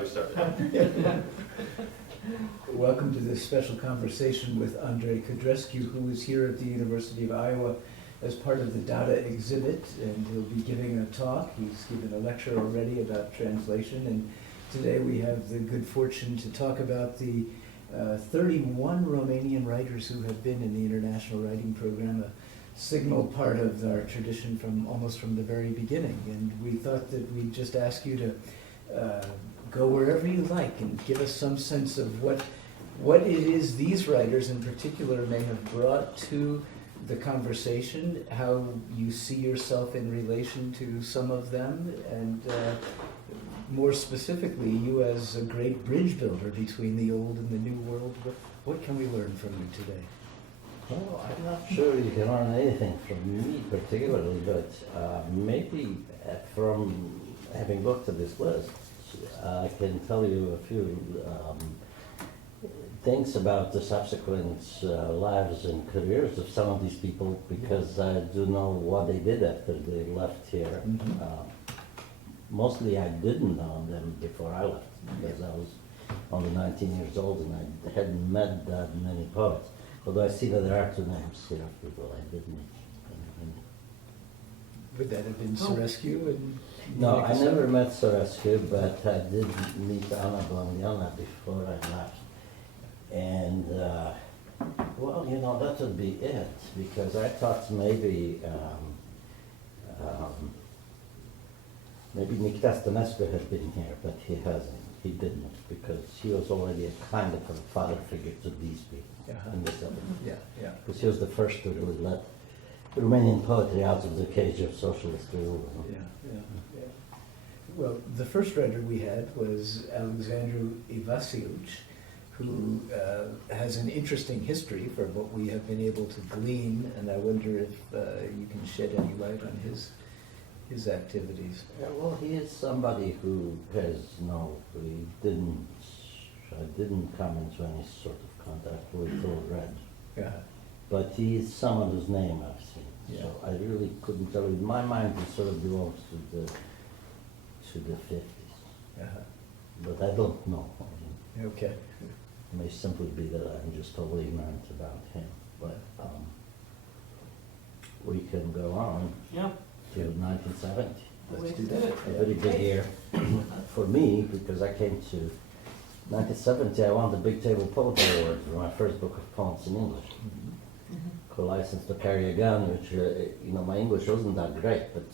We started. Welcome to this special conversation with Andrei Codrescu, who is here at the University of Iowa as part of the Dada exhibit, and he'll be giving a talk. He's given a lecture already about translation, and today we have the good fortune to talk about the 31 Romanian writers who have been in the International Writing Program, a signal part of our tradition from almost from the very beginning. And we thought that we'd just ask you to go wherever you like and give us some sense of what it is these writers in particular may have brought to the conversation, how you see yourself in relation to some of them, and more specifically, you as a great bridge builder between the old and the new world. What can we learn from you today? Well, I'm not sure you can learn anything from me particularly, but maybe from having looked at this list, I can tell you a few things about the subsequent lives and careers of some of these people, because I do know what they did after they left here. Mm-hmm. Mostly I didn't know them before I left, because I was only 19 years old and I hadn't met that many poets. Although I see that there are two names here of people I did meet. Would that have been Codrescu? And No, I never met Codrescu, but I did meet Anna Blondiana before I left. And, well, you know, that would be it, because I thought maybe Nikita Stănescu had been here, but he hasn't. He didn't, because he was already a kind of a father figure to these people in the 70s. Yeah, yeah. Because he was the first to really let Romanian poetry out of the cage of socialist rule. Yeah. Well, the first writer we had was Alexandru Ivasiuc, who has an interesting history for what we have been able to glean, and I wonder if you can shed any light on his activities. Yeah, well, he is somebody who has he didn't come into any sort of contact with or read. Yeah. But he is someone whose name I've seen. Yeah. So I really couldn't tell you. In my mind, he sort of belongs to the 50s. Uh-huh. But I don't know. Okay. It may simply be that I'm just totally ignorant about him. But we can go on to 1970. Let's do that. A very big year for me, because I came to 1970. I won the Big Table Poetry Award for my first book of poems in English. Mm-hmm. Co-licensed to carry a gun, which my English wasn't that great, but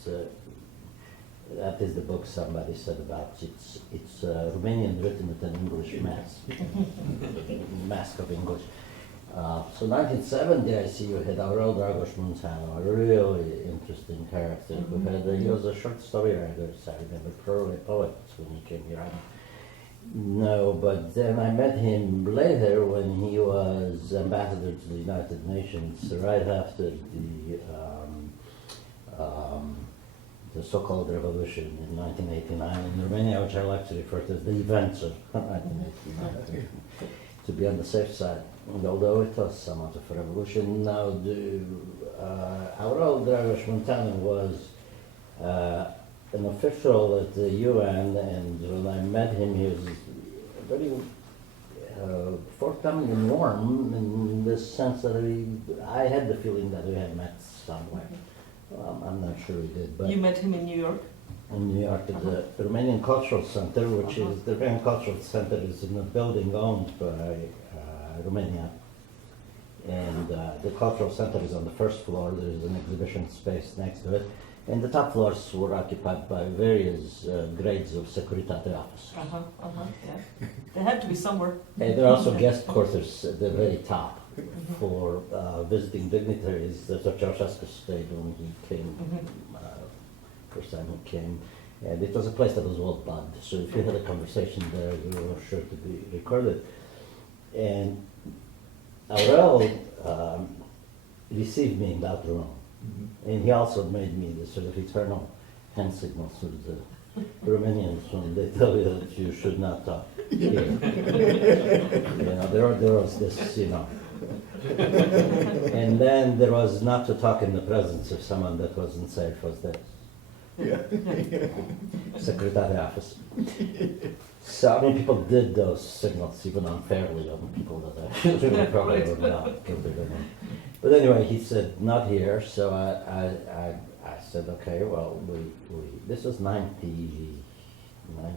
that is the book somebody said about. It's Romanian written with an English mask, mask of English. So 1970, I see you had Aurel Dragoș Munteanu, a really interesting character who had, he was a short story writer, I remember, probably a poet when he came here. No, but then I met him later when he was ambassador to the United Nations, right after the so-called revolution in 1989 in Romania, which I like to refer to as the events of 1989, to be on the safe side. And although it was somewhat of a revolution, now Aurel Dragoș Munteanu was an official at the UN, and when I met him, he was very forthcoming and warm in the sense that I had the feeling that we had met somewhere. I'm not sure we did, but you met him in New York? In New York at the Romanian Cultural Center, which is the Romanian Cultural Center is in a building owned by Romania, and the Cultural Center is on the first floor. There's an exhibition space next to it. And the top floors were occupied by various grades of Securitate officers. Yeah. They had to be somewhere. And there are also guest quarters at the very top for visiting dignitaries that Ceausescu stayed when he came, first time he came. And it was a place that was well plugged, so if you had a conversation there, you were sure to be recorded. And Aurel received me in that room. And he also made me the sort of eternal hand signals to the Romanians when they tell you that you should not talk here. There was this, And then there was not to talk in the presence of someone that wasn't safe, was that Yeah. Secretary office. So I mean, people did those signals even unfairly on people that really probably Right. were not guilty of them. But anyway, he said not here. So I said okay. Well, we this was 92, 91,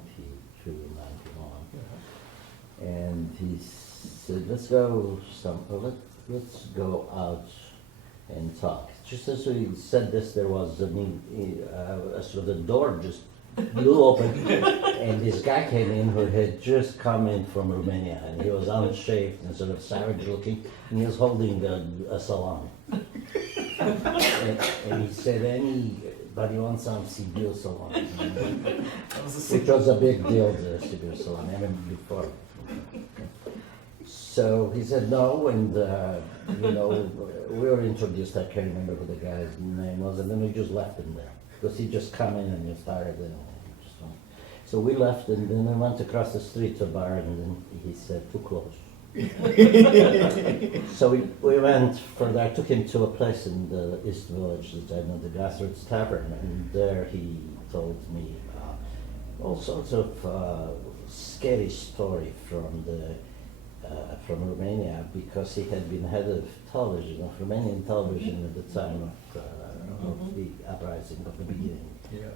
and he said let's go let's go out and talk. Just as we said this, there was so the door just blew open, and this guy came in who had just come in from Romania, and he was unshaved and sort of savage looking, and he was holding a salami. and he said, anybody wants some Sibir salami? That was a Which was a big deal, the Sibir salami, I mean, before. So he said no, and we were introduced. I can't remember who the guy's name was, and then we just left him there because he just come in and he started. And he just went. So we left, and then we went across the street to a bar, and then he said too close. So we went further. I took him to a place in the East Village, the Grassroots Tavern, and there he told me all sorts of scary story from Romania, because he had been head of television, of Romanian television at the time of the uprising of the beginning,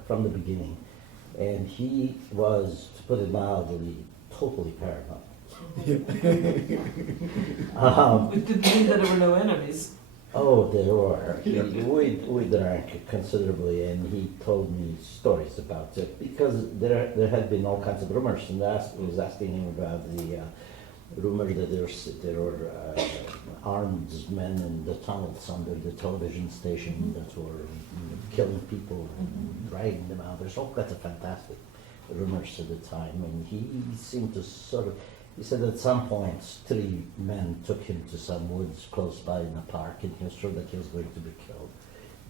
from the beginning. And he was, to put it mildly, totally paranoid. It didn't mean that there were no enemies. Oh, there were. We drank considerably, and he told me stories about it, because there had been all kinds of rumors, and I was asking him about the rumor that there were armed men in the tunnels under the television station that were killing people and dragging them out. There's all kinds of fantastic rumors at the time, and he seemed to he said at some point 3 men took him to some woods close by in a park, and he was sure that he was going to be killed.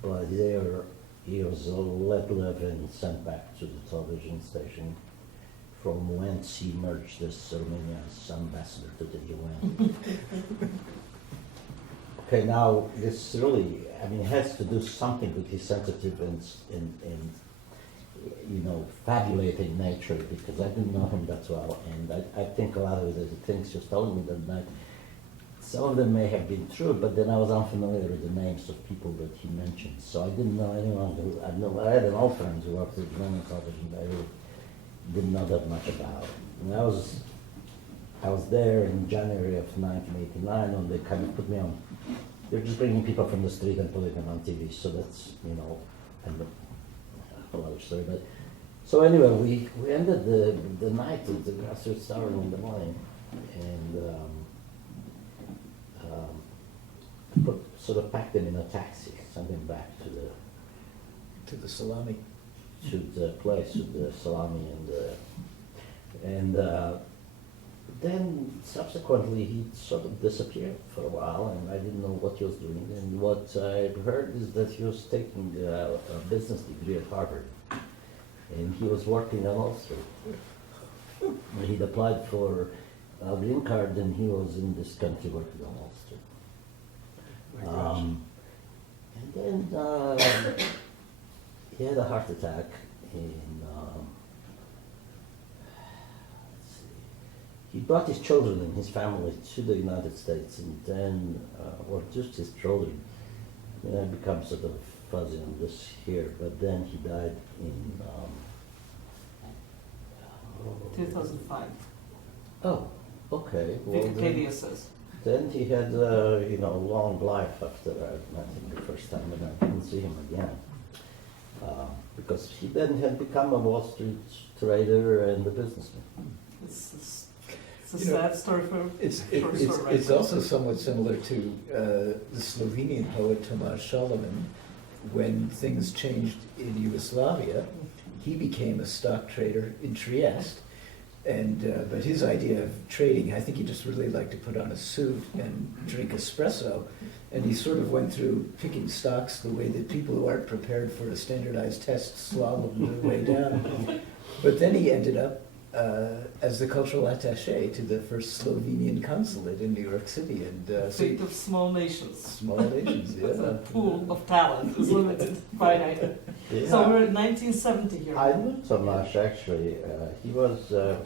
But there he was let live and sent back to the television station, from whence he emerged as Romania's ambassador to the UN. Okay, now this really, I mean, has to do something with his sensitive and fabulating nature, because I didn't know him that well, and I think a lot of the things he was telling me that night, some of them may have been true, but then I was unfamiliar with the names of people that he mentioned, so I didn't know anyone I had an old friend who worked at Romanian television, but I really didn't know that much about it. And I was there in January of 1989 when they kind of put me on. They're just bringing people from the street and putting them on TV, so that's kind of a whole other story. But so anyway, we ended the night at the Grassroots Tavern in the morning, and sort of packed him in a taxi, sent him back To the salami. to the place with the salami and then subsequently he sort of disappeared for a while, and I didn't know what he was doing. And what I heard is that he was taking a business degree at Harvard, and he was working on Wall Street. He'd applied for a green card, and he was in this country working on Wall Street. And then he had a heart attack, and he brought his children and his family to the United States, and then, or just his children. I become sort of fuzzy on this here, but then he died in 2005. Oh, okay. Well, Wikipedia says. then he had a long life after I think the first time, and I didn't see him again. Because he then had become a Wall Street trader and a businessman. It's a sad story for short story, right? It's also somewhat similar to the Slovenian poet Tomáš Šalamun. When things changed in Yugoslavia, he became a stock trader in Trieste. But his idea of trading, I think he just really liked to put on a suit and drink espresso. And he sort of went through picking stocks the way that people who aren't prepared for a standardized test slalom their way down. But then he ended up as the cultural attaché to the first Slovenian consulate in New York City. And Fate of small nations. small nations, yeah. The pool of talent is limited, finite. So we're at 1970 here. I knew Tomasz actually. He was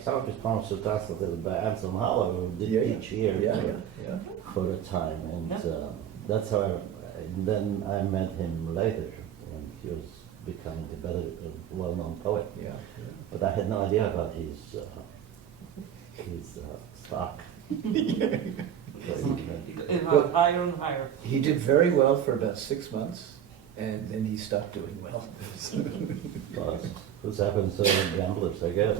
some of his poems were translated by Anselm Haller, who did each year for a time, and that's how. And then I met him later, and he was becoming a better, well-known poet. But I had no idea about his stock. It went higher and higher. He did very well for about 6 months, and then he stopped doing well. Well, this happens to gamblers, I guess.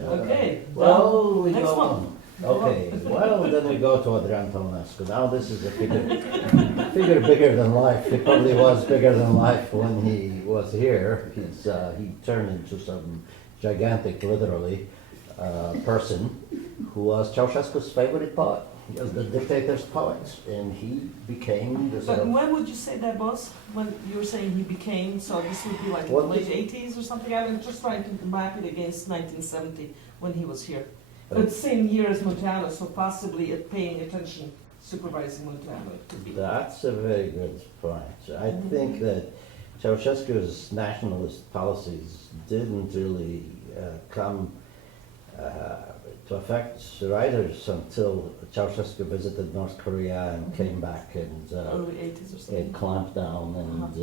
Okay. Well, we next go one. on. Okay, well, then we go to Andrei Antonescu. Now this is a figure bigger than life. He probably was bigger than life when he was here. He turned into some gigantic, literally, person who was Ceausescu's favorite poet. He was the dictator's poet, and he became the sort But of... when would you say that was? When you were saying he became, so this would be like What late is- 80s or something? I'm just trying to map it against 1970 when he was here. But same year as Montano, so possibly paying attention, supervising Montano. It could be. That's a very good point. I think that Ceausescu's nationalist policies didn't really come to affect writers until Ceausescu visited North Korea and came back and Early 80s or something. clamped down and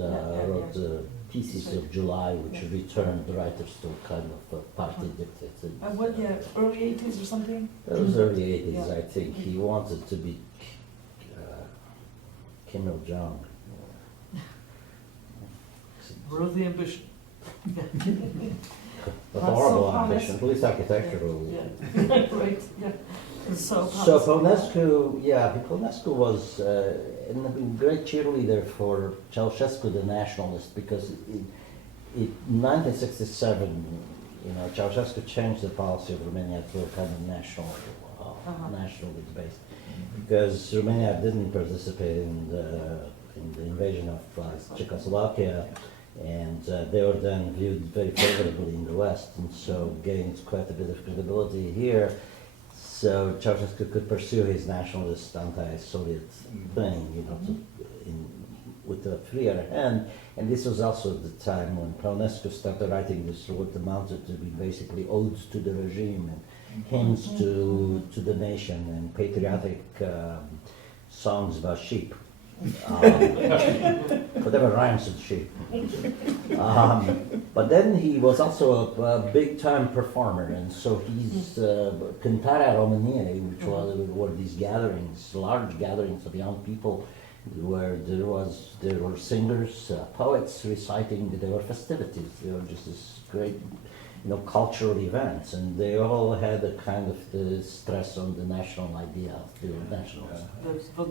wrote the Pieces of July, which returned the writers to kind of a party dictator. Early 80s or something? That was early 80s, Yeah. I think. He wanted to be Kim Il-jong. Worthy ambition. A So horrible Ponescu- ambition, at least architecturally. Yeah, right, yeah. So Ponescu was a great cheerleader for Ceausescu, the nationalist, because in 1967, Ceausescu changed the policy of Romania to a kind of nationalist base, because Romania didn't participate in the invasion of Czechoslovakia, and they were then viewed very favorably in the West, and so gained quite a bit of credibility here. So Ceausescu could pursue his nationalist, anti-Soviet thing, with a freer hand. And this was also the time when Ponescu started writing this, what amounted to be basically odes to the regime and hymns to the nation and patriotic songs about sheep. Whatever rhymes with sheep. But then he was also a big-time performer, and so he's Cântarea României, which were these gatherings, large gatherings of young people, where there were singers, poets reciting. There were festivities. They were just this great, cultural events, and they all had a kind of the stress on the national idea of the nationals.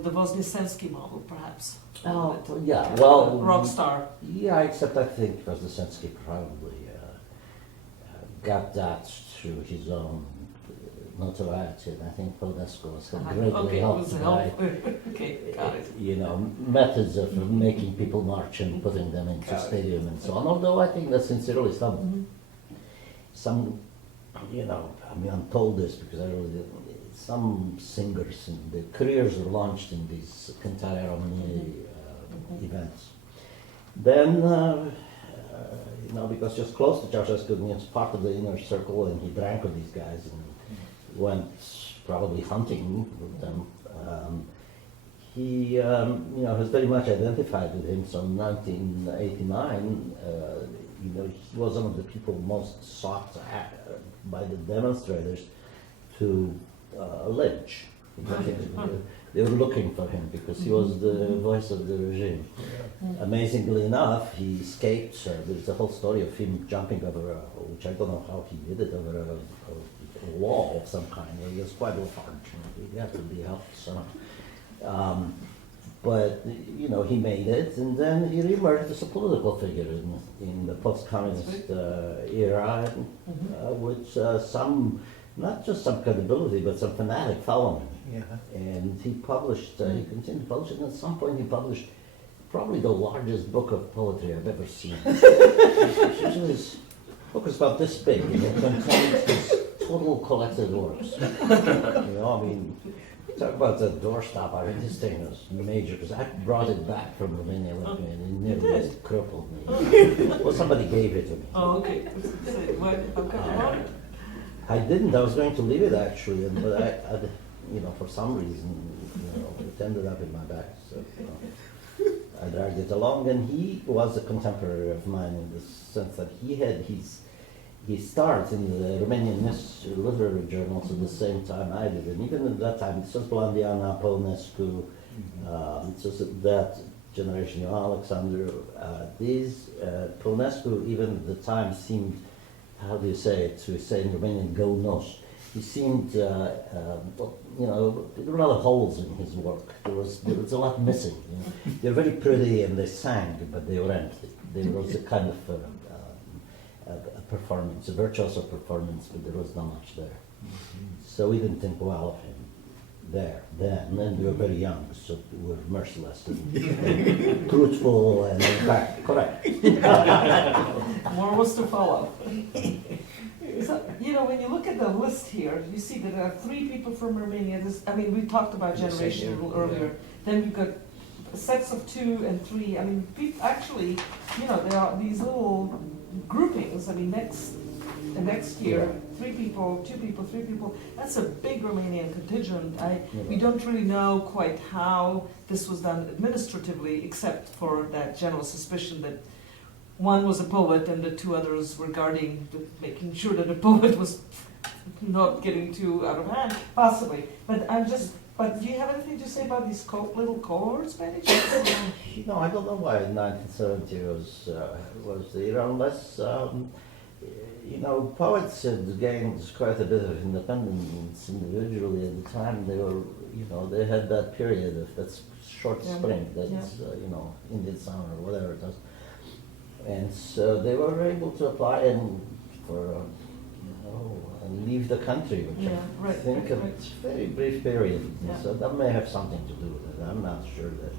The Woznесensky model, perhaps. Oh, yeah, well... Rock star. Yeah, except I think Woznесensky probably got that through his own notoriety, and I think Codrescu was greatly helped by Okay, got it. methods of making people march and putting them into stadium and so on. Although I think that sincerely some, I'm told this because I really didn't. Some singers and their careers were launched in these Cântarea României events. Then, because just close to Ceausescu, he was part of the inner circle, and he drank with these guys and went probably hunting with them. He, has very much identified with him. So in 1989, he was one of the people most sought by the demonstrators to lynch. They were looking for him because he was the voice of the regime. Amazingly enough, he escaped. There's a whole story of him jumping over, which I don't know how he did it, over a wall of some kind. He was quite lethargic. He had to be helped somehow. But he made it, and then he reemerged as a political figure in the post-communist era, with some, not just some credibility, but some fanatic following. Yeah. And he published, he continued to publish, and at some point he published probably the largest book of poetry I've ever seen. His book was about this big, and it contained his total collected works. I mean, talk about the doorstop. I mean, this thing was major because I brought it back from Romania with me, and it nearly just crippled me. Well, somebody gave it to me. Oh, okay. So, what, how come you bought it? I didn't. I was going to leave it actually, but I for some reason, it ended up in my bag. So I dragged it along, and he was a contemporary of mine in the sense that he had he started in the Romanian literary journals at the same time I did, and even at that time, it was Blandiana, Polnescu, it was that generation, Alexander. Polnescu, even at the time, seemed, how do you say it, to say in Romanian, golnos. He seemed, there were a lot of holes in his work. There was a lot missing. They're very pretty and they sang, but they were empty. There was a kind of a performance, a virtuoso performance, but there was not much there. So we didn't think well of him then, and we were very young, so we were merciless and truthful and in fact correct. More was to follow. So, when you look at the list here, you see that there are 3 people from Romania. We talked about generation a little earlier. Then we've got sets of 2 and 3. I mean, actually, there are these little groupings. I mean, next year, 3 people, 2 people, 3 people. That's a big Romanian contingent. We don't really know quite how this was done administratively, except for that general suspicion that one was a poet and the 2 others were making sure that the poet was not getting too out of hand, possibly. But do you have anything to say about these little cohorts, by any chance? I don't know why 1970 was the year, unless, poets had gained quite a bit of independence individually at the time. They were, they had that period of that short spring, that's, Indian summer or whatever it was. And so they were able to apply and leave the country, which I think of a very brief period. Yeah. So that may have something to do with it. I'm not sure that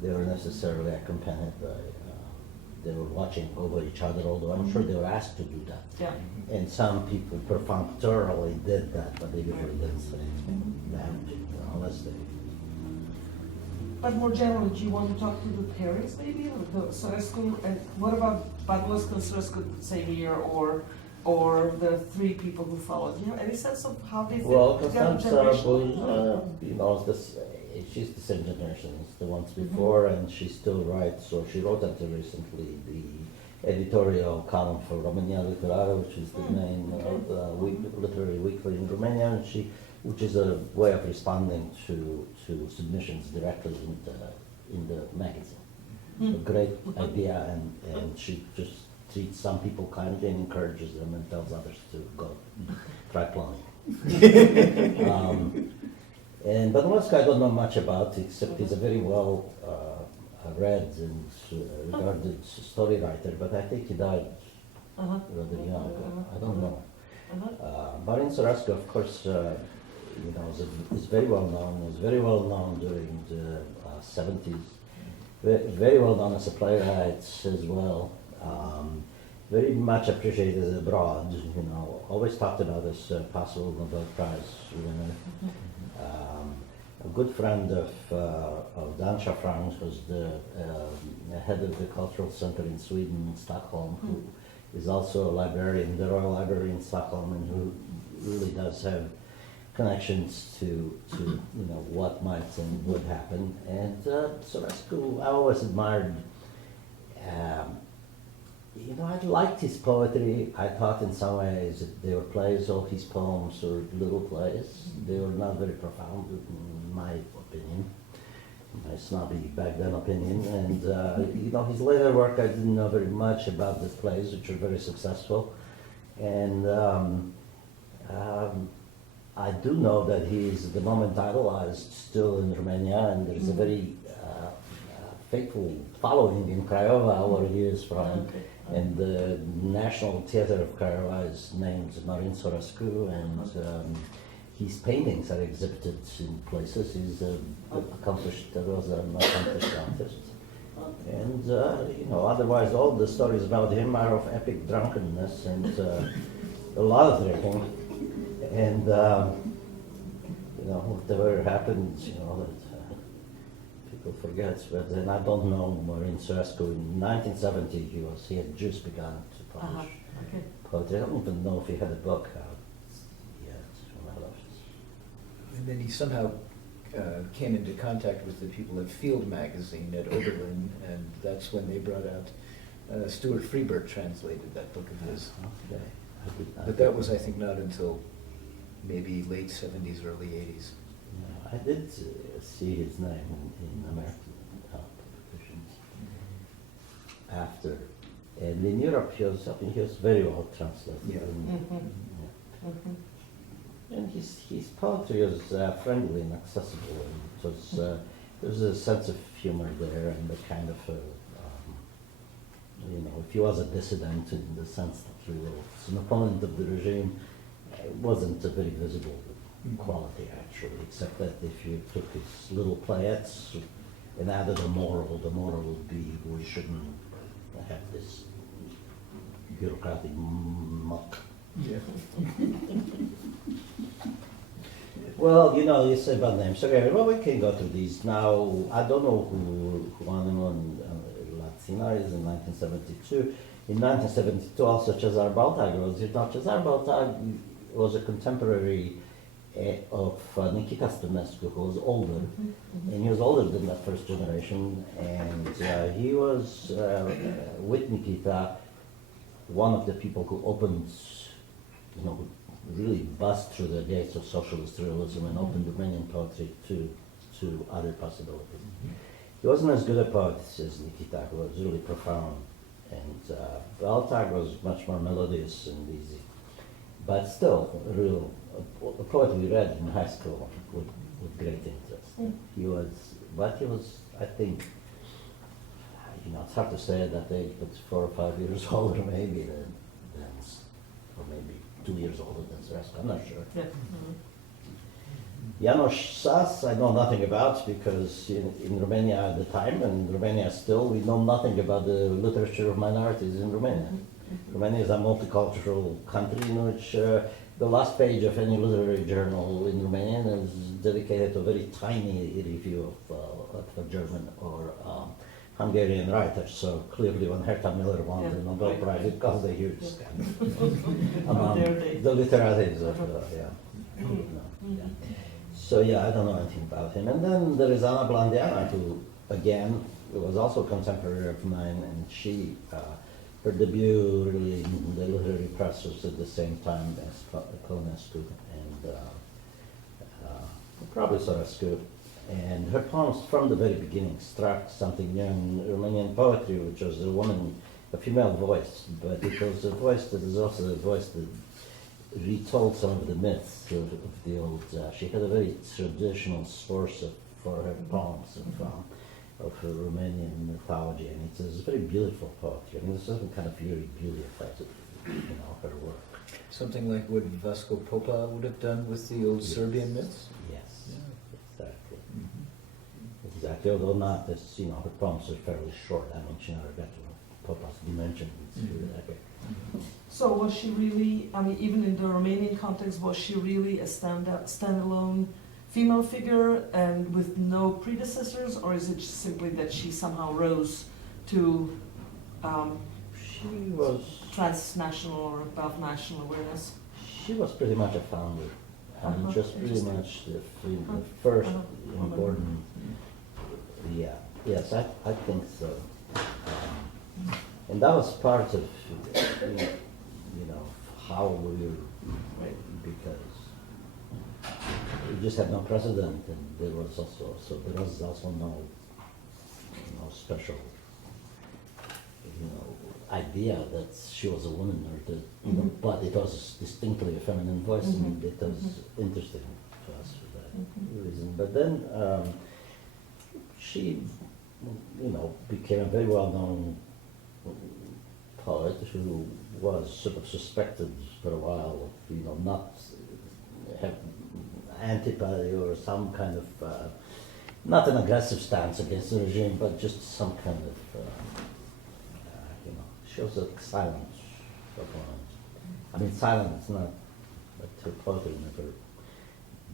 they were necessarily accompanied by, they were watching over each other, although I'm sure they were asked to do that. Yeah. And some people perfunctorily did that, but they usually didn't say that, unless they... But more generally, do you want to talk to the parents maybe? The Codrescu, and what about Badulescu and Codrescu the same year, or the 3 people who followed? Do you have any sense of how they fit together generationally? was, she's the same generation as the ones before, and she still writes, or she wrote until recently the editorial column for Romania Literară, which is the main literary weekly in Romania, and which is a way of responding to submissions directly in the magazine. A great idea, and she just treats some people kindly and encourages them and tells others to go try plumbing. And Badulescu I don't know much about, except he's a very well read and regarded story writer, but I think he died rather young. I don't know. Marin Codrescu, of course, is very well known. Was very well known during the 70s. Very well known as a playwright as well. Very much appreciated abroad. Always talked about as possible Nobel Prize winner. A good friend of Dan Shafran, who's the head of the Cultural Center in Sweden, Stockholm, who is also a librarian, the Royal Library in Stockholm, and who really does have connections to what might and would happen. And Codrescu, I always admired. I liked his poetry. I thought in some ways that they were plays. All his poems were little plays. They were not very profound, in my opinion, my snobby back then opinion. And his later work, I didn't know very much about the plays, which were very successful. And I do know that he is at the moment idolized still in Romania, and there's a very faithful following in Craiova, where he is from. Okay. And the National Theatre of Craiova is named Marin Codrescu, and his paintings are exhibited in places. He's an accomplished artist. And otherwise all the stories about him are of epic drunkenness and a lot of drinking. And, whatever happens, that people forget. But then I don't know Marin Codrescu. In 1970, he had just begun to publish Okay. poetry. I don't even know if he had a book out yet. And then he somehow came into contact with the people at Field magazine at Oberlin, and that's when they brought out, Stuart Freebird translated that book of his. Okay. But that was, I think, not until maybe late 70s, early 80s. I did see his name in American publications after. And in Europe, he was very well translated. Yeah. And his poetry was friendly and accessible, and it was, there was a sense of humor there, and the kind of, if he was a dissident in the sense that he was an opponent of the regime, it wasn't a very visible quality actually, except that if you took his little playets and added a moral, the moral would be we shouldn't have this bureaucratic muck. Yeah. Well, you say bad names. Okay, well, we can go through these now. I don't know who Juan Latina is in 1972. In 1972, also Cesar Baltag was here. Now, Cesar Baltag was a contemporary of Nikita Codrescu, who was older, and he was older than that first generation, and he was, with Nikita, one of the people who opened, who really bust through the gates of socialist realism and opened Romanian poetry to other possibilities. He wasn't as good a poet as Nikita, who was really profound, and Baltag was much more melodious and easy, but still a poet we read in high school with great interest. He was, I think, it's hard to say at that age, but 4 or 5 years older maybe than or maybe 2 years older than Codrescu, I'm not sure. Yeah. János Sas, I know nothing about because in Romania at the time, and Romania still, we know nothing about the literature of minorities in Romania. Romania is a multicultural country in which the last page of any literary journal in Romanian is dedicated to a very tiny review of a German or Hungarian writer. So clearly when Herta Miller won the Nobel Prize, it caused a huge scandal among the literates of So I don't know anything about him. And then there is Ana Blandiana, who again was also a contemporary of mine, and she her debut really in the literary press was at the same time as Codrescu and probably Codrescu. And her poems from the very beginning struck something new in Romanian poetry, which was a female voice, but it was a voice that is also a voice that retold some of the myths of the old. She had a very traditional source for her poems of Romanian mythology, and it's a very beautiful poetry. I mean, there's some kind of very beauty effect her work. Something like what Vasco Popa would have done with the old Serbian myths? Yes, exactly. Exactly, although not as, her poems are fairly short. I mean, she never got to Popa's dimension. It's really epic. So was she really, even in the Romanian context, was she really a standalone female figure and with no predecessors, or is it just simply that she somehow rose to She was transnational or above national awareness? She was pretty much a founder. Just pretty much the first important. Yeah, yes, I think so. And that was part of, how we were, because we just had no precedent, and there was also no special, idea that she was a woman, or that, but it was distinctly a feminine voice, and it was interesting to us for that reason. But then she, became a very well-known poet who was sort of suspected for a while of, not have antipathy or some kind of, not an aggressive stance against the regime, but just some kind of, she was a silent opponent. I mean, silent, it's not but her poetry never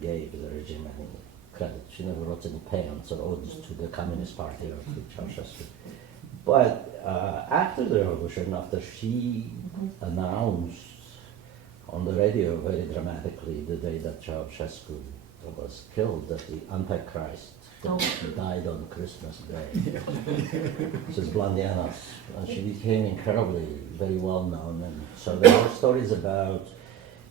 gave the regime any credit. She never wrote any paeans or odes to the Communist Party or to Ceausescu. But after the revolution, after she announced on the radio very dramatically the day that Ceausescu was killed, that the Antichrist died on Christmas Day. Says Blandianos, and she became incredibly very well known. And so there are stories about,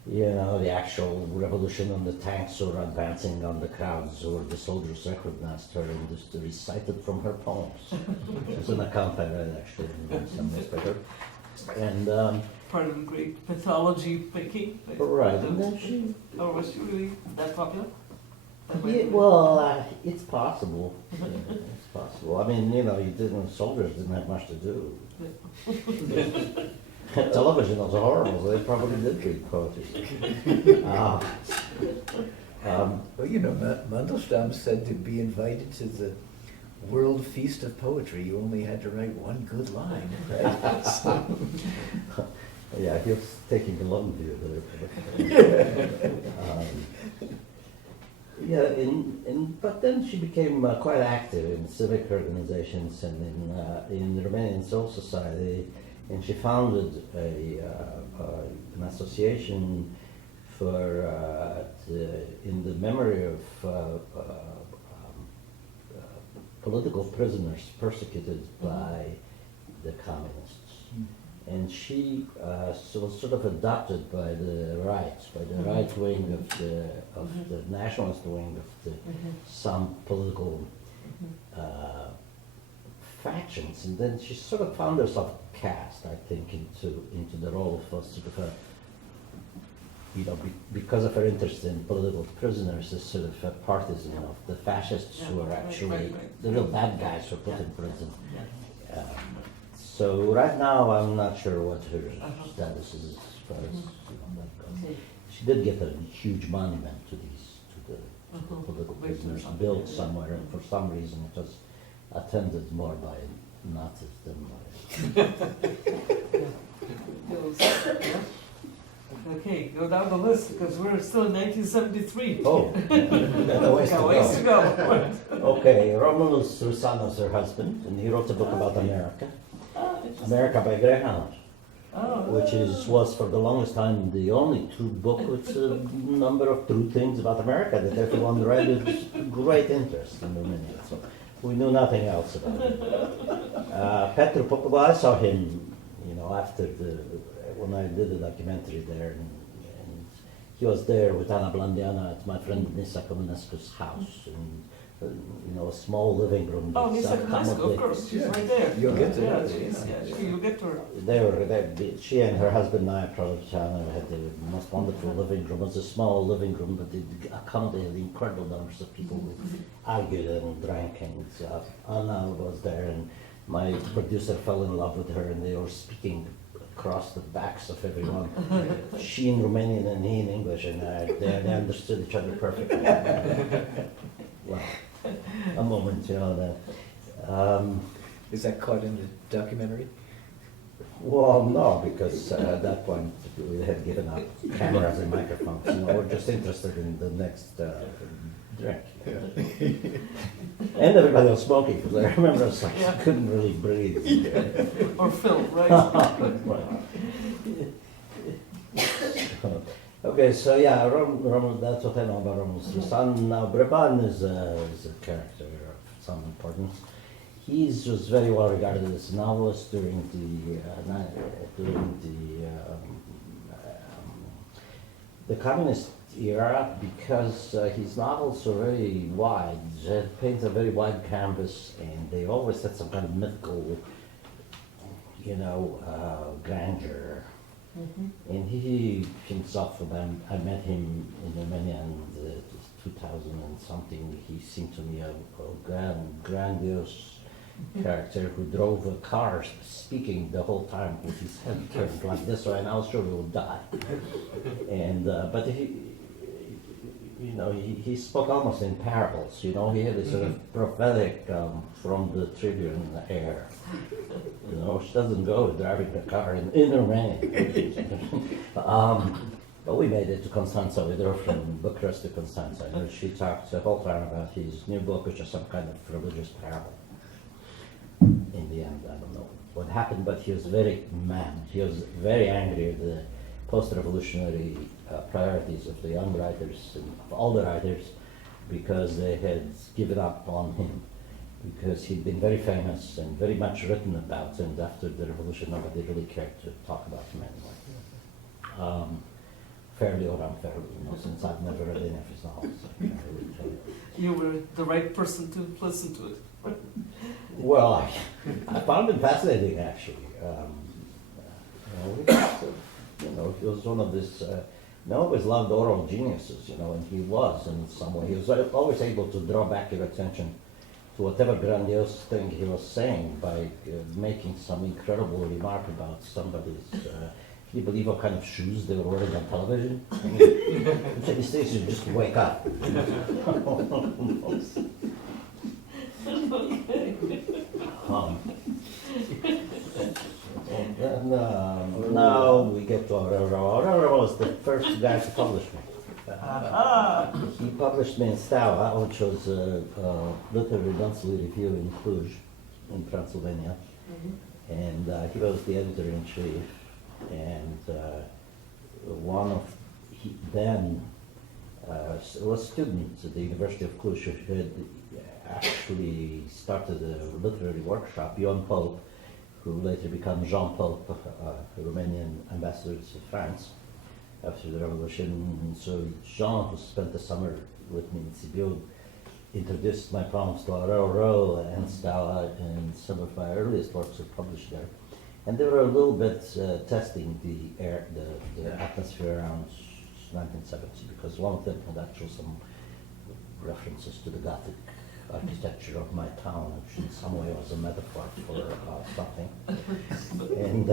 the actual revolution, and the tanks were advancing on the crowds, or the soldiers recognized her and just recited from her poems. It's an account I read actually in some newspaper. And Part of the great mythology making. right, and then she. Or was she really that popular? Yeah, well, it's possible. Yeah, it's possible. I mean, soldiers didn't have much to do. Television was horrible, so they probably did read poetry. Mandelstam said to be invited to the World Feast of Poetry, you only had to write one good line, right? Yeah, he was taking a long view there. But then she became quite active in civic organizations and in the Romanian Soul Society, and she founded an association in the memory of political prisoners persecuted by the communists. And she was sort of adopted by the right wing of the nationalist wing of some political factions, and then she sort of found herself cast, I think, into the role of sort of a, because of her interest in political prisoners, as sort of a partisan of the fascists who are actually the real bad guys who are put in prison. So right now, I'm not sure what her status is as far as that goes. She did get a huge monument to the political prisoners built somewhere, and for some reason it was attended more by Nazis than by. Okay, go down the list because we're still in 1973. Oh, got a ways to go. Okay, Romulus Rusanos, her husband, and he wrote a book about America. America by Greyhound, which was for the longest time the only true book with a number of true things about America that everyone read with great interest in Romania. So we knew nothing else about it. Petru Popov, I saw him, after when I did a documentary there, and he was there with Ana Blandiana at my friend Nisa Comănescu's house, and a small living room. Oh, Nisa Comănescu, of course, she's right there. You'll get to her. You'll get to her. She and her husband, Naya Prolichana, had the most wonderful living room. It was a small living room, but it accommodated incredible numbers of people who argued and drank. And Anna was there, and my producer fell in love with her, and they were speaking across the backs of everyone. She in Romanian and he in English, and they understood each other perfectly. Well, a moment, that. Is that caught in the documentary? Well, no, because at that point we had given up cameras and microphones. We're just interested in the next drink. And everybody was smoking, because I remember it's like I couldn't really breathe. Or film, right? Okay, so that's what I know about Romulus Rusan. Now, Breban is a character of some importance. He was very well regarded as a novelist during the communist era, because his novels are very wide. He paints a very wide canvas, and they always had some kind of mythical, grandeur. And he himself, when I met him in Romania in 2000 and something, he seemed to me a grandiose character who drove a car speaking the whole time with his head turned like this way, and I was sure he would die. And but he spoke almost in parables. He had a sort of prophetic from the Tribune air. She doesn't go driving the car in Romania. But we made it to Constanza with her from Bucharest to Constanza. And she talked the whole time about his new book, which is some kind of religious parable. In the end, I don't know what happened, but he was very mad. He was very angry at the post-revolutionary priorities of the young writers and of all the writers, because they had given up on him, because he'd been very famous and very much written about, and after the revolution nobody really cared to talk about him anymore. Fairly or unfairly, since I've never read any of his novels. I can't really tell you. You were the right person to listen to it. Well, I found him fascinating, actually. He was one of this. I always loved oral geniuses, and he was in some way. He was always able to draw back your attention to whatever grandiose thing he was saying by making some incredible remark about somebody's. Can you believe what kind of shoes they were wearing on television? These things you just wake up. Now we get to Aurora. Aurora was the first guy to publish me. He published me in Stała, which was a literary monthly review in Cluj, in Transylvania. And he was the editor-in-chief. And one of then was students at the University of Cluj who had actually started a literary workshop. Ion Pope, who later became Jean Pope, Romanian ambassador to France after the revolution. And so Jean, who spent the summer with me in Sibiu, introduced my poems to Aurora and Stała, and some of my earliest works were published there. And they were a little bit testing the air, the atmosphere around 1970, because one of them had actually some references to the Gothic architecture of my town, which in some way was a metaphor for something. And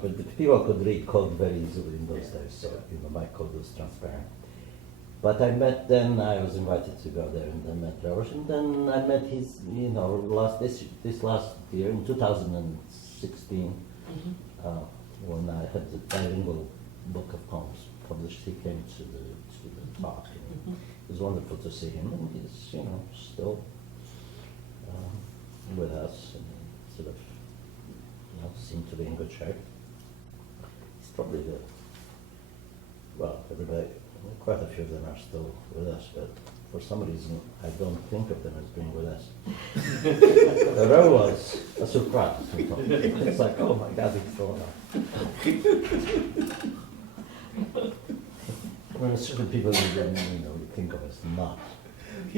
but the people could read code very easily in those days, so my code was transparent. But I was invited to go there, and I met George, and then I met his, this last year, in 2016, when I had the bilingual book of poems published. He came to the talk, and it was wonderful to see him, and he's, still with us, and sort of, seemed to be in good shape. He's probably everybody, quite a few of them are still with us, but for some reason I don't think of them as being with us. The row was a surprise. It's like, oh my God, he's still alive. Certain people you think of as not. I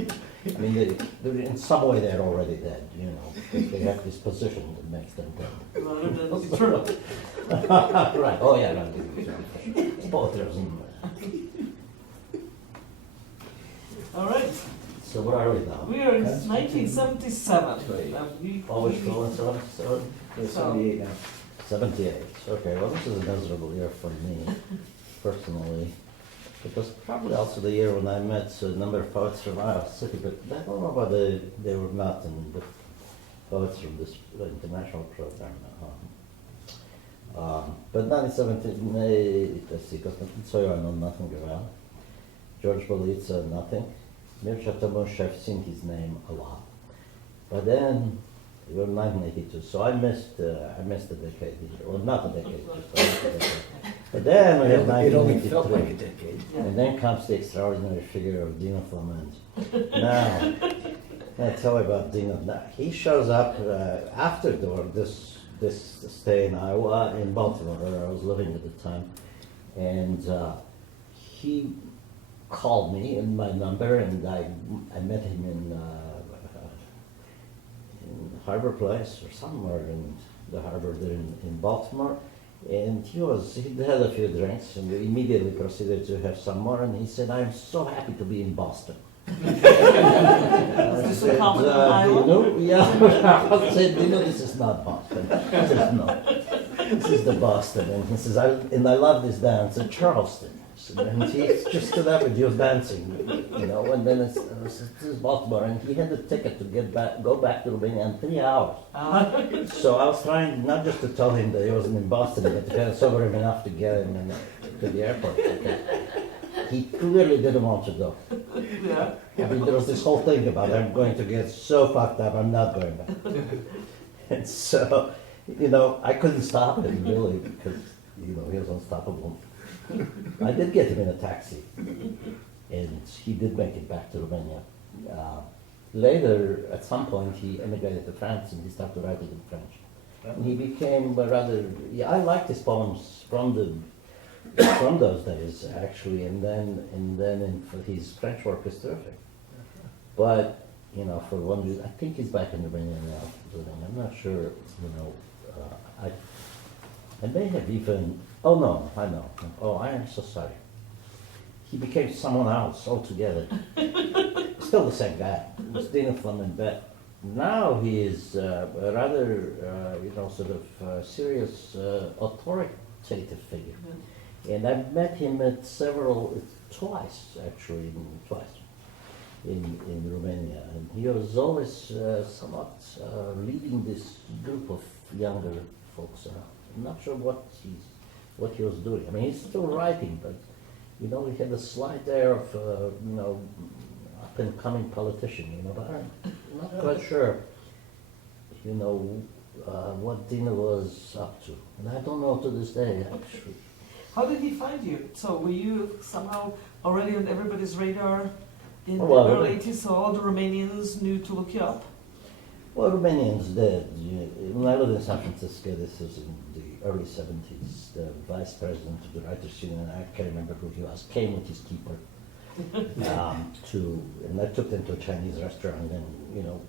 mean, they're in some way they're already dead, because they have this position that makes them dead. Rather than eternal. Right, oh yeah, rather than eternal. It's both there's. All right. So where are we now? We are in 1977. Always still in 77? We're 78 now. 78. Okay, well this is a miserable year for me, personally. It was probably also the year when I met a number of poets from Iowa City, but I don't know whether they were not in the poets from this international program. But 1970, let's see, Konstantin I know nothing about. George Bolica, nothing. Mircea Tomush, I've seen his name a lot. But then, it was 1982, so I missed a decade here. Well, not a decade, just a decade. But then we have 1983. It only felt like a decade. And then comes the extraordinary figure of Dino Clement. Now, I'll tell you about Dino. Now, he shows up after this stay in Iowa, in Baltimore, where I was living at the time. And he called me in my number, and I met him in Harbor Place or somewhere in the harbor there in Baltimore. And he had a few drinks, and we immediately proceeded to have some more, and he said, "I'm so happy to be in Boston." Is this a compliment in Iowa? Yeah. I said, this is not Boston. He says, no, this is the Boston. And he says, I love this dance at Charleston. And he just stood up and he was dancing, you know, and then this is Baltimore, and he had a ticket to go back to Romania in 3 hours. So I was trying not just to tell him that he wasn't in Boston, but to kind of sober him enough to get him to the airport. Okay. He clearly didn't want to go. Yeah. I mean, there was this whole thing about I'm going to get so fucked up, I'm not going back. And so, you know, I couldn't stop him really because, you know, he was unstoppable. I did get him in a taxi, and he did make it back to Romania. Later, at some point, he emigrated to France and he started writing in French. And he became I liked his poems from those days actually, and then for his French work is terrific. But you know, for one reason, I think he's back in Romania now. I'm not sure. You know, I may have even. Oh no, I know. Oh, I am so sorry. He became someone else altogether. Still the same guy. Was Dino Fleming, but now he is a rather, you know, sort of serious, authoritative figure. And I've met him at twice actually, in Romania. And he was always somewhat leading this group of younger folks around. I'm not sure what he was doing. I mean, he's still writing, but you know, he had a slight air of, you know, up and coming politician. You know, but I'm not quite sure, you know, what Dina was up to, and I don't know to this day actually. How did he find you? So were you somehow already on everybody's radar in the early 80s, so all the Romanians knew to look you up? Well, Romanians did. When I lived in San Francisco, this was in the early 70s, the vice president of the Writers' Union, I can't remember who he was, came with his keeper and I took them to a Chinese restaurant, and, you know,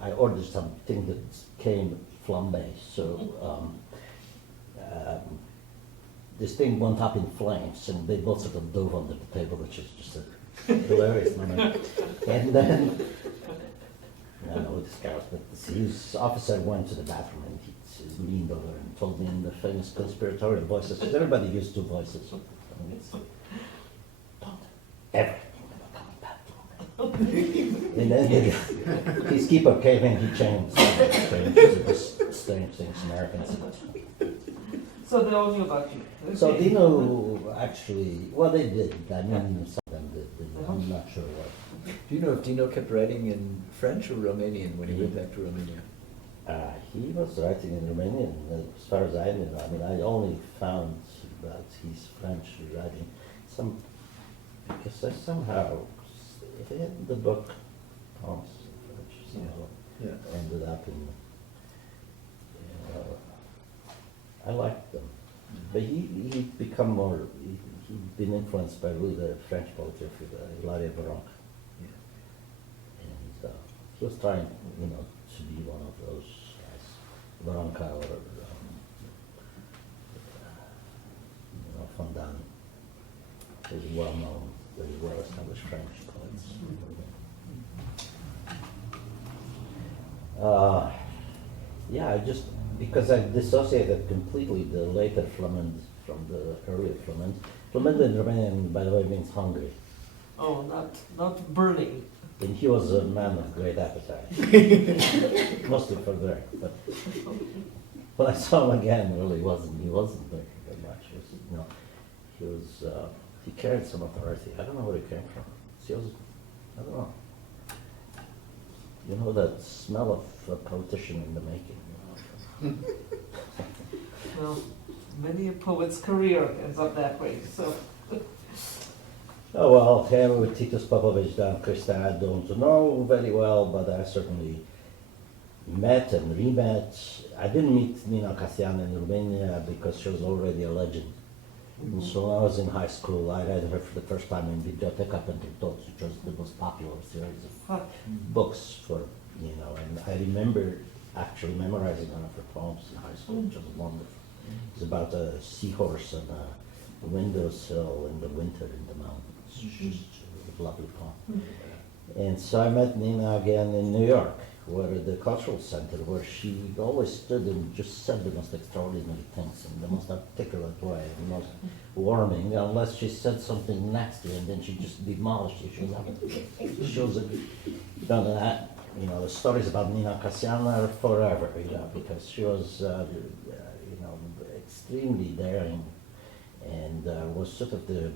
I ordered something that came flambe, so this thing went up in flames, and they both sort of dove under the table, which is just a hilarious moment. And then, I don't know what this guy was, but his officer went to the bathroom and he leaned over and told me in the famous conspiratorial voices, because everybody used two voices. Don't ever think about coming back to Romania. And then his keeper came in, he changed strange things Americans. So they all knew about you. Okay. So Dino actually, well, they did. I mean, some of them did. I'm not sure what. Do you know if Dino kept writing in French or Romanian when he went back to Romania? He was writing in Romanian, as far as I knew. I mean, I only found about his French writing because I somehow, in the book, poems, French, somehow ended up in. I liked them, but he'd become more. He'd been influenced by really the French poetry of Hilaire Baron. And he was trying, you know, to be one of those guys, Baranka or, you know, Fondan, those well-known, very well-established French poets. Because I dissociated completely the later Flamand from the earlier Flamand. Flamand in Romanian, by the way, means hungry. Oh, not burning. And he was a man of great appetite. Mostly for drink, but when I saw him again, really wasn't drinking that much. He carried some authority. I don't know where he came from. I don't know. You know that smell of a politician in the making. Well, many a poet's career ends up that way, so. Oh well, him with Titus Popovic down Krista, I don't know very well, but I certainly met and re-met. I didn't meet Nina Cassian in Romania because she was already a legend. And so when I was in high school, I read her for the first time in Biblioteca pentru Toți, which was the most popular series of books for, you know, and I remember actually memorizing one of her poems in high school, which was wonderful. It's about a seahorse on a windowsill in the winter in the mountains. It's just a lovely poem. And so I met Nina again in New York, where at the cultural center, where she always stood and just said the most extraordinary things in the most articulate way, the most warming, unless she said something nasty, and then she just demolished you. She was the stories about Nina Cassian are forever, because she was, extremely daring, and was sort of the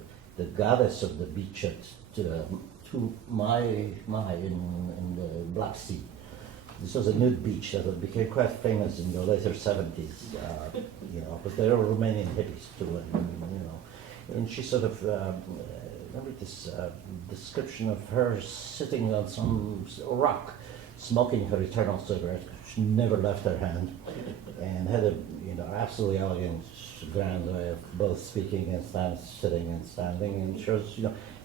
goddess of the beach to my in the Black Sea. This was a nude beach that became quite famous in the later 70s, because there were Romanian hippies too, and she sort of, remember this description of her sitting on some rock, smoking her eternal cigarette. She never left her hand, and had a absolutely elegant, grand way of both speaking and sitting and standing, and she was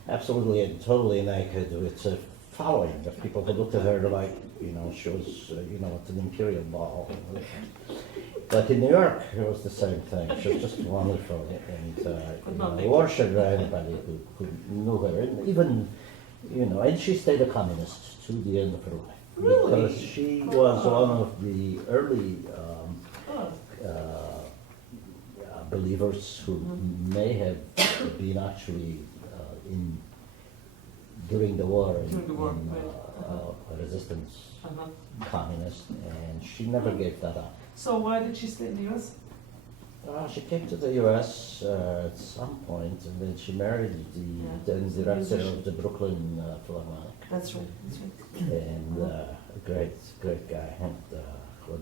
absolutely and totally naked with a following of people who looked at her like she was at an imperial ball. But in New York, it was the same thing. She was just wonderful, and I worshipped anybody who knew her, and even and she stayed a communist to the end of her life. Really? Because she was one of the early believers who may have been actually during the war right. Resistance communist, and she never gave that up. So why did she stay in the US? She came to the U.S. At some point, and then she married the then director of the Brooklyn Philharmonic. That's right. And a great guy, and a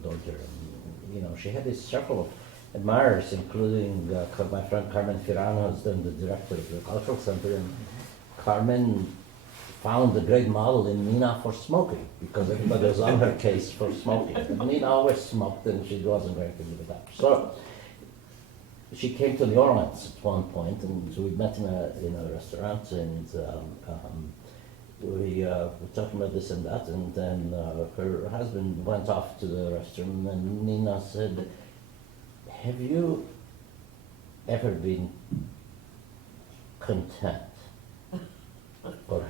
daughter. And, she had this circle of admirers, including my friend Carmen Firano, who's then the director of the Cultural Center. And Carmen found a great model in Nina for smoking, because everybody was on her case for smoking. And Nina always smoked, and she wasn't going to give it up. So she came to New Orleans at one point, and we met in a restaurant, and we were talking about this and that, and then her husband went off to the restroom, and Nina said, "Have you ever been content or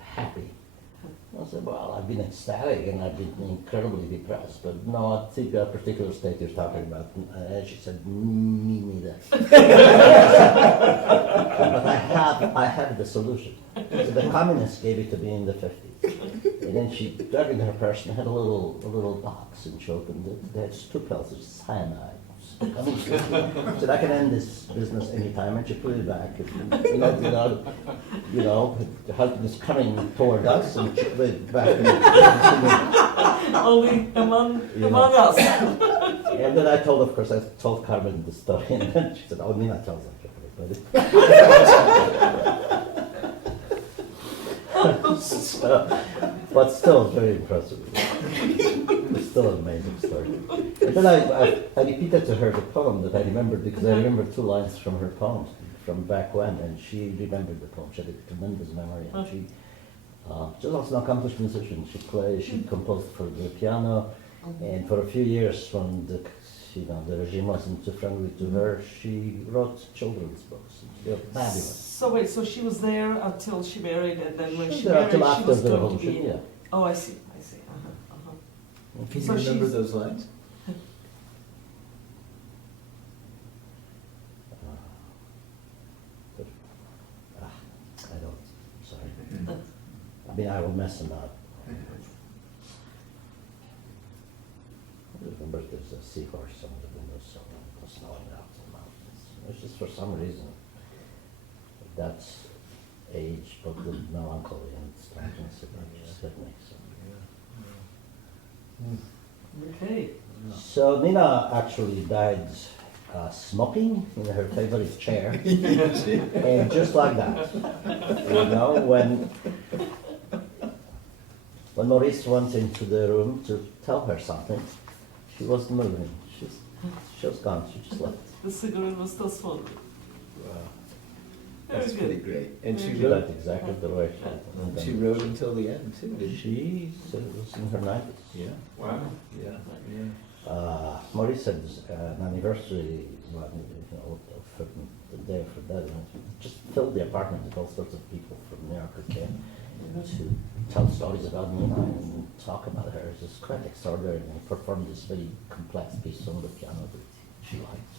happy?" I said, "Well, I've been ecstatic and I've been incredibly depressed, but no, I think a particular state you're talking about." And she said, "Me neither." But I have the solution. So the communists gave it to me in the 50s. And then she dug in her purse and had a little box, and she opened it. There's 2 pills of cyanide. She said, "I can end this business anytime," and she put it back. And, the husband is coming toward us, and she put it back. Only among us. And then I told Carmen the story, and then she said, "Oh, Nina tells everybody." But still, very impressive. It's still an amazing story. And then I repeated to her the poem that I remembered, because I remembered 2 lines from her poems from back when, and she remembered the poem. She had a tremendous memory, and she was also an accomplished musician. She composed for the piano, and for a few years when the regime wasn't too friendly to her, she wrote children's books. They were fabulous. So wait, so she was there until she married, and then when she There married, until she after was the going to revolution, be... yeah. Oh, I see. Can you So remember she's- those lines? I don't, sorry. I mean, I will mess them up. I remember there's a seahorse on the windowsill, was snowing out in the mountains. It's just for some reason, that's age, but with melancholy and strangeness, it just hit me. Okay. So Nina actually died smoking in her favorite chair, and just like that, when Maurice went into the room to tell her something, she wasn't moving. She was gone. She just left. The cigarette was still smoking. Wow. Very That's good. pretty great. And she She wrote, died exactly the way she. she wrote until the end too, didn't she? She said it was in her 90s. Yeah. Wow. Yeah. Maurice had an anniversary, for the day of her death, and just filled the apartment with all sorts of people from New York who came. to tell stories about Nina and talk about her. It's just quite extraordinary, and performed this very complex piece on the piano that she liked.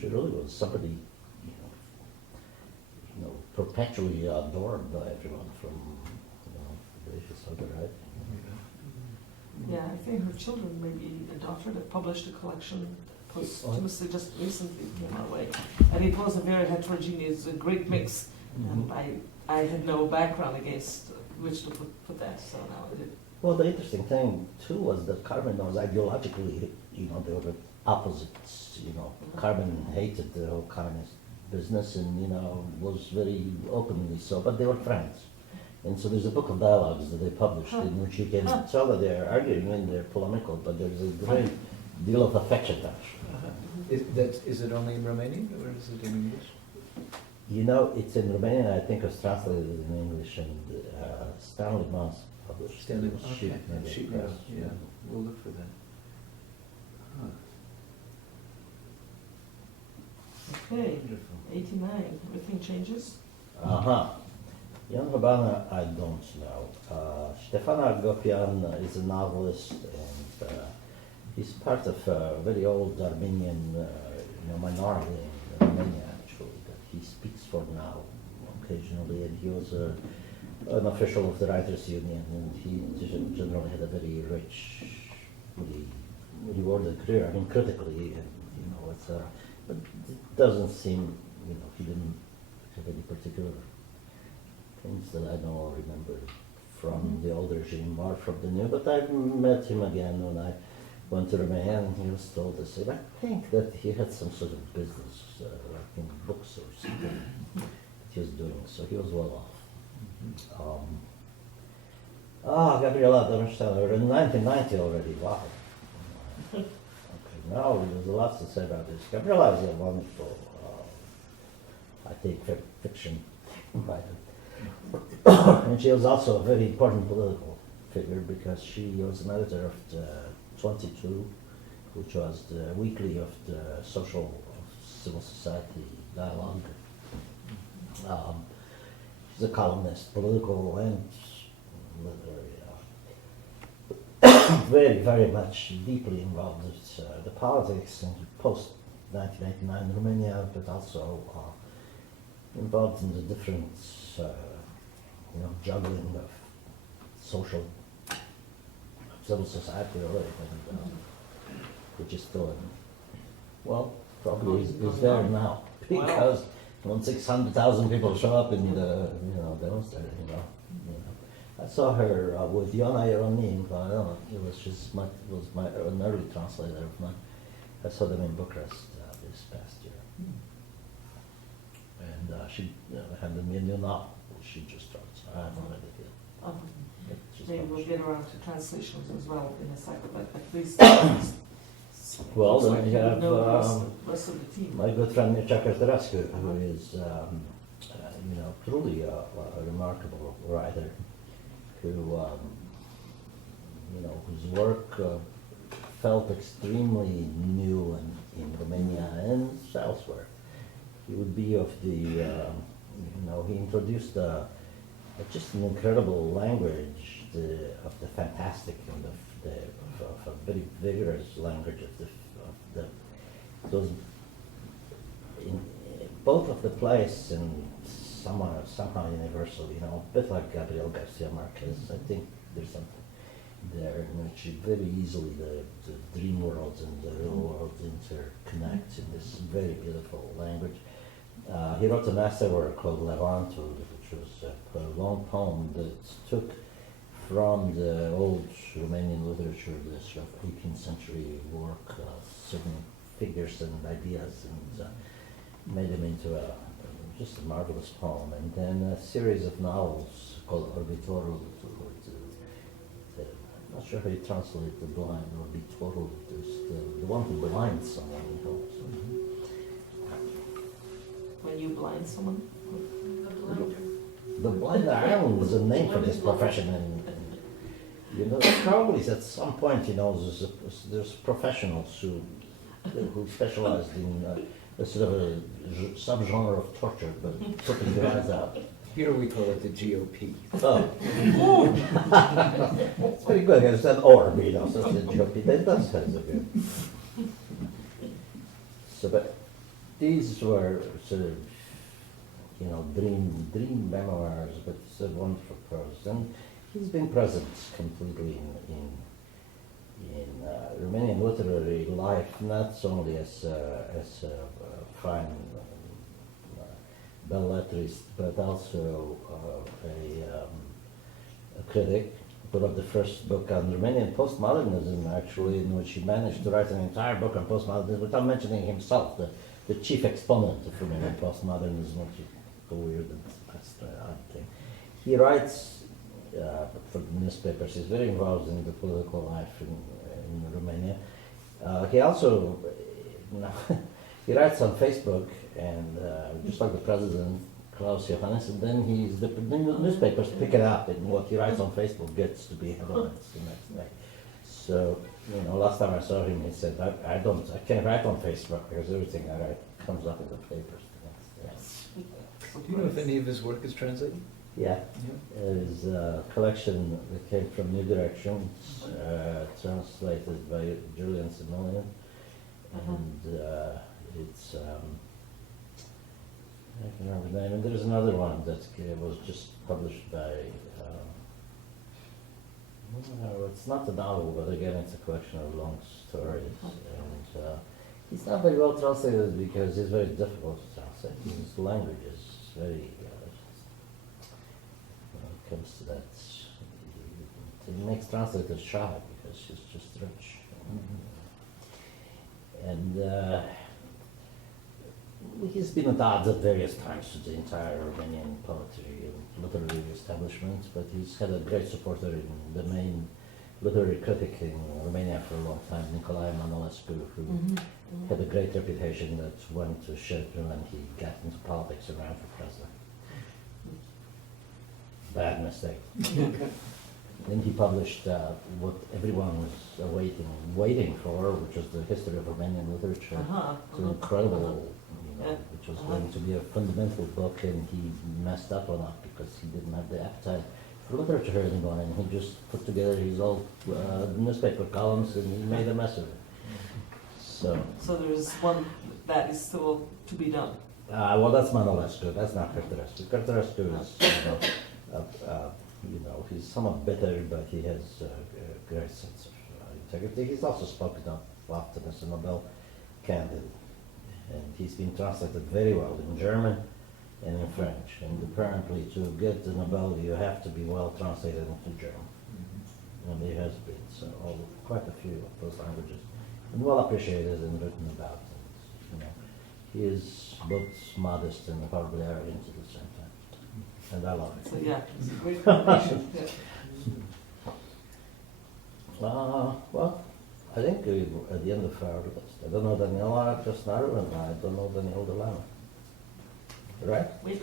She really was somebody, perpetually adored by everyone from, the age of right? Yeah, I think her children, maybe a daughter that published a collection posthumously just recently came our way. And it was a very heterogeneous, a great mix. And I had no background against which to put that, so now I did. Well, the interesting thing too was that Carmen was ideologically, they were opposites. Carmen hated the whole communist business and, was very openly so, but they were friends. And so there's a book of dialogues that they published in which you can tell that they're arguing and they're polemical, but there's a great deal of affection attached. Is it only in Romanian or is it in English? It's in Romanian. I think it was translated in English, and Stanley Moss published. Stanley, Sheep okay. Sheep, yeah. We'll look for that. Huh. Okay, Wonderful. 89, everything changes? Jan Habana, I don't know. Stefan Agopian is a novelist, and he's part of a very old Armenian minority in Armenia, actually, that he speaks for now occasionally, and he was an official of the Writers' Union, and he generally had a very rich, really rewarded career. I mean, critically, and, but it doesn't seem, he didn't have any particular things that I know or remember from the old regime or from the new, but I met him again when I went to Romania, and he was told to say, I think that he had some sort of business, like in books or something that he was doing, so he was well off. Gabriela Donsteller, in 1990 already, wow. Okay, now there's lots to say about this. Gabriela is a wonderful, I think, fiction writer. And she was also a very important political figure because she was an editor of the 22, which was the weekly of the civil society dialogue. She's a columnist, political and literary. Very, very much deeply involved with the politics in post-1989 Romania, but also involved in the different juggling of social, civil society really, and which is still, probably is there now, because when 600,000 people show up and demonstrate, I saw her with Yona Yeronim, it was an early translator of mine. I saw them in Bucharest this past year. And she handed me a new novel she just wrote, so I haven't read it yet. Maybe we'll get around to translations as well in a second, but at least. Well, looks then like we you have know the rest of the team. my good friend Codrescu, who is, truly a remarkable writer, who, whose work felt extremely new in Romania and elsewhere. He would be of the, he introduced just an incredible language of the fantastic and of a very vigorous language of those both of the plays and somehow universal, a bit like Gabriel Garcia Marquez. I think there's something there in which very easily the dream worlds and the real world interconnect in this very beautiful language. He wrote a masterwork called Levantul, which was a long poem that took from the old Romanian literature, this sort of 18th century work, certain figures and ideas, and made them into just a marvelous poem. And then a series of novels called Orbitorul, I'm not sure how you translate the blind, Orbitorul, the one who blinds someone, When you blind someone? The blind iron is a name for this profession, and probably at some point, there's professionals who specialized in a sort of a subgenre of torture, but putting your eyes out. Here we call it the GOP. Oh. It's very good, it's an or, you know, so it's a GOP, that does sound so good. So, but these were sort of, you know, dream memoirs, but it's a wonderful prose. And he's been present completely in Romanian literary life, not only as a fine belletrist, but also a critic. He wrote the first book on Romanian postmodernism, actually, in which he managed to write an entire book on postmodernism without mentioning himself, the chief exponent of Romanian postmodernism, which is a weird and odd thing. He writes for the newspapers. He's very involved in the political life in Romania. He also, he writes on Facebook, and just like the president, Klaus Johannes, and then the newspapers pick it up, and what he writes on Facebook gets to be headlines the next day. So, you know, last time I saw him, he said, I can't write on Facebook because everything I write comes up in the papers the next day. Do you know if any of his work is translated? Yeah, his collection that came from New Directions, translated by Julian Simonian, and it's, I can remember the name, and there's another one that was just published by, it's not a novel, but again it's a collection of long stories, and it's not very well translated because it's very difficult to translate. His language is very, when it comes to that, it makes translators shy because she's just rich. And he's been at odds at various times with the entire Romanian poetry and literary establishment, but he's had a great supporter in the main literary critic in Romania for a long time, Nicolae Manolescu, who had a great reputation that went to Sherpa when he got into politics and ran for president. Bad mistake. Then he published what everyone was waiting for, which was the history of Romanian literature. It's an incredible, which was going to be a fundamental book, and he messed that one up because he didn't have the appetite for literature anymore, and he just put together his old newspaper columns, and he made a mess of it. So there is one that is still to be done. Well, that's Manolescu. That's not Codrescu. Codrescu is, he's somewhat bitter, but he has a great sense of integrity. He's also spoken up often as a Nobel candidate, and he's been translated very well in German and in French. And apparently, to get the Nobel, you have to be well translated into German, and he has been. So, quite a few of those languages, and well appreciated and written about. And, he is both modest and horribly arrogant at the same time. And I love it. So yeah, it's a great combination. Well, I think we're at the end of our list. I don't know Daniela Krasnaru, and I don't know Daniel Delano. Right? Wait.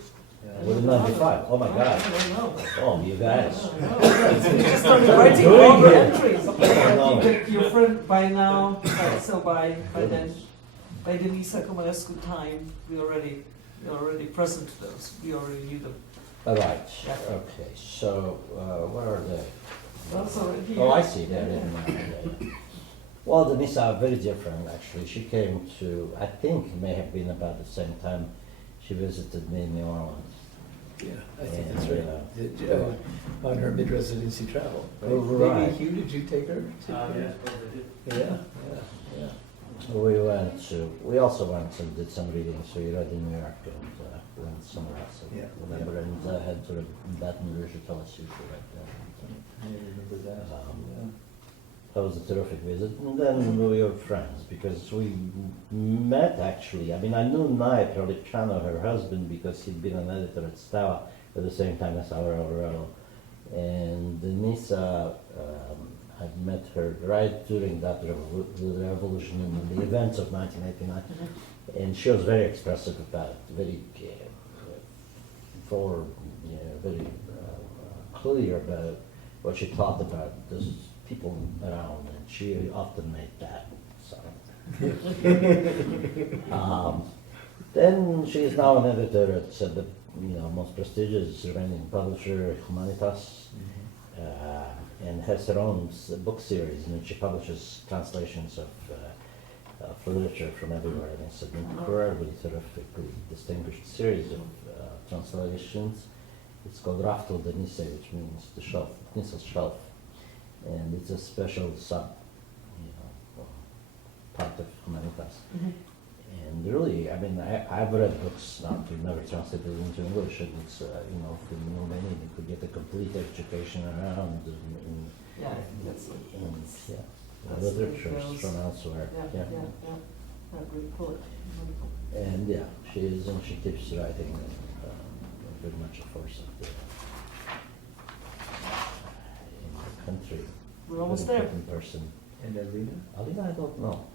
Would it not be fine? Oh my God. I don't know. Oh, you guys. We just started writing Doing longer it. entries. No. Your friend by now, so by then, by Denisa Comarescu time, we already present those. We already knew them. All right. Yeah. Okay. So, where are they? That's already here. Oh, I see. They're in. Well, Denisa are very different, actually. She came to, I think, it may have been about the same time she visited me in New Orleans. Yeah, I think And, that's right. On her mid-residency travel. Right? Oh, right. Maybe Hugh, did you take her? Yes, Yeah. We also went and did some readings. So we read in New York and went somewhere else. Yeah. Remember, and had sort of Baton Rouge or Sushi right there. I remember that. That was a terrific visit. And then we were friends because we met actually. I mean, I knew Naya Prolicano, her husband, because he'd been an editor at Stava at the same time as Aurora Aurello. And Denisa, I met her right during that the revolution and the events of 1989. And she was very expressive about it, very very clear about what she thought about this people around, and she often made that sound. Then she is now an editor at the most prestigious Romanian publisher, Humanitas, and has her own book series in which she publishes translations of literature from everywhere. And it's an incredibly terrifically distinguished series of translations. It's called Raftul de Nise, which means the shelf, Nisa's shelf. And it's a special part of Humanitas. And really, I've read books, we've never translated into English, and it's, from Romanian, you could get a complete education around, Yeah, that's That's literatures the from elsewhere. Yeah. Really cool. Really cool. And she keeps writing, very much a force of in the country. We're almost Very there. important person. And Alina? Alina, I don't know.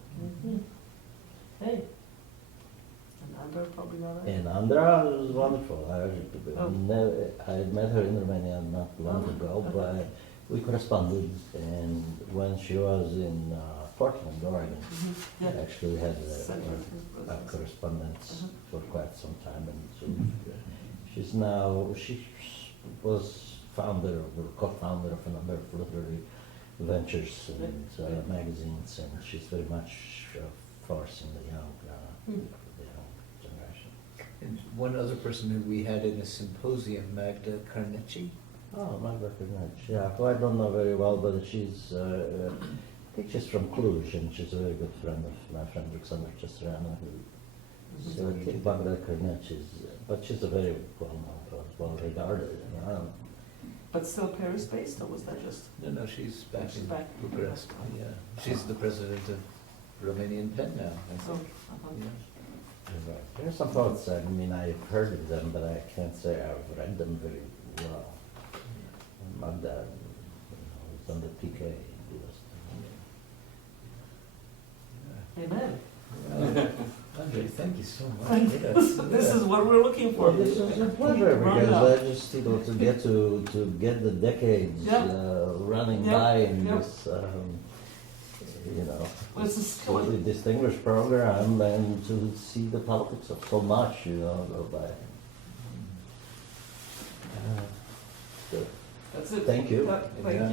Hey. And Andrei probably got it. And Andra was wonderful. Oh. I met her in Romania not long ago, but we corresponded. And when she was in Portland, Oregon, Yeah. I actually had Sent her his a presents. correspondence for quite some time. And so she was founder or co-founder of a number of literary ventures and magazines, and she's very much a force in the young generation. And one other person who we had in a symposium, Magda Carnecci. Oh, Magda Carnecci, yeah, who I don't know very well, but she's, I think she's from Cluj, and she's a very good friend of my friend Alexander Chestrana, so I think Magda Carnecci but she's a very well-regarded, But still Paris-based, or was that just? No, she's back She's in back. Bucharest. Yeah, she's the president of Romanian Pen now, I Oh, think. Yeah. There are some poets, I've heard of them, but I can't say I've read them very well. Magda, was on the PK list. Amen. Andrei, thank you so much. Thank you. Yes, This is what we're looking for. Well, this is a pleasure Run because out. I just, to get the decades Yeah. running Yeah, by in yeah. this, Well, it's a skill. really distinguished program, and to see the politics of so much, go by. Good. That's it. Thank you. Yeah, thank Yeah. you.